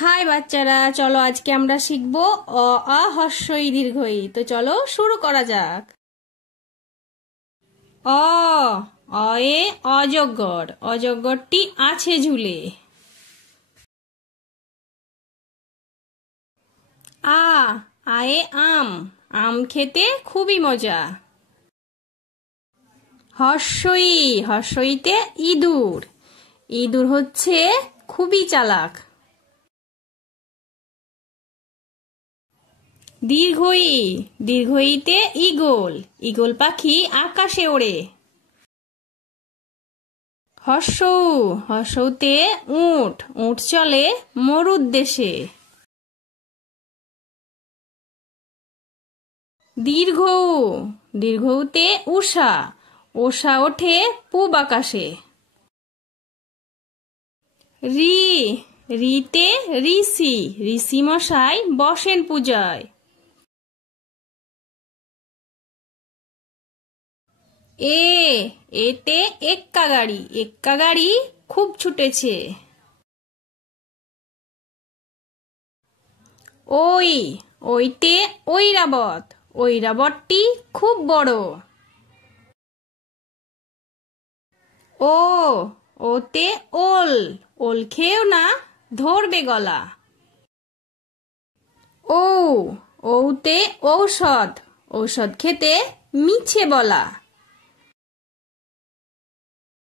High বাচ্চারা, চলো আজকে আমরা শিখবো অ আ হ্রস্ব ই দীর্ঘ ই। তো চলো শুরু করা যাক। অ অয়ে অজগর, অজগরটি আছে ঝুলে। আ আয়ে আম, আম খেতে খুবই মজা। হ্রস্ব ই, হ্রস্ব ইতে ইঁদুর, ইঁদুর হচ্ছে খুবই চালাক। দীর্ঘ ই, দীর্ঘ ইতে ঈগল, ঈগল পাখি আকাশে ওড়ে। হ্রস্ব উ, হ্রস্ব উতে উট, উট চলে মরুর দেশে। দীর্ঘ উ, দীর্ঘ উতে উষা, উষা ওঠে পূব আকাশে। রি, রিতে ঋষি, ঋষি মশাই বসেন পূজায়। এ, এতে এক্কা গাড়ি, এক্কা গাড়ি খুব ছুটেছে। ওই, ওইতে ঐরাবত, ঐরাবতটি খুব বড়। ও, ওতে ওল, ওল খেয়েও না ধরবে গলা। ও, ওতে ঔষধ, ঔষধ খেতে মিছে বলা।